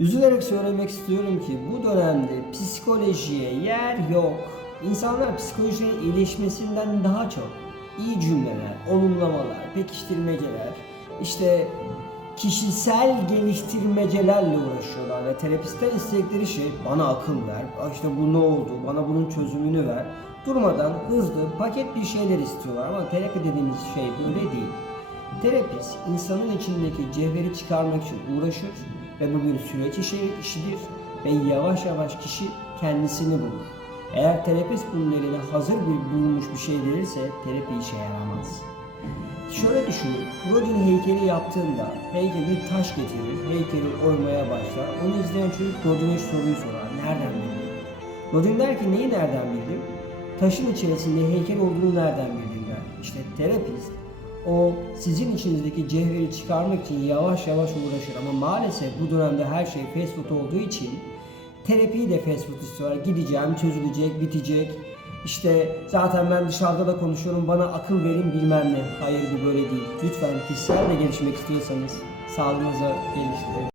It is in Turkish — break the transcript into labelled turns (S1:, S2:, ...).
S1: Üzülerek söylemek istiyorum ki bu dönemde psikolojiye yer yok. İnsanlar psikolojinin iyileşmesinden daha çok iyi cümleler, olumlamalar, pekiştirmeceler, işte kişisel geliştirmecelerle uğraşıyorlar ve terapistten istedikleri şey bana akıl ver, "Aa işte bu ne oldu, bana bunun çözümünü ver. Durmadan hızlı, paket bir şeyler istiyorlar ama terapi dediğimiz şey böyle değil. Terapist insanın içindeki cevheri çıkarmak için uğraşır ve bu bir süreç işi, işidir ve yavaş yavaş kişi kendisini bulur. Eğer terapist bunun eline hazır bir bulunmuş bir şey verirse terapi işe yaramaz. Şöyle düşünün, Rodin heykeli yaptığında heykel bir taş getirir, heykeli oymaya başlar. Onu izleyen çocuk Rodin'e soruyu sorar, nereden bildin? Rodin der ki neyi nereden bildim? Taşın içerisinde heykel olduğunu nereden bildin der. İşte terapist o sizin içinizdeki cevheri çıkarmak için yavaş yavaş uğraşır ama maalesef bu dönemde her şey fast food olduğu için terapiyi de fast food istiyorlar. Gideceğim, çözülecek, bitecek. İşte zaten ben dışarıda da konuşuyorum bana akıl verin bilmem ne. Hayır bu böyle değil. Lütfen kişisel de gelişmek istiyorsanız sağlığınıza geliştirin.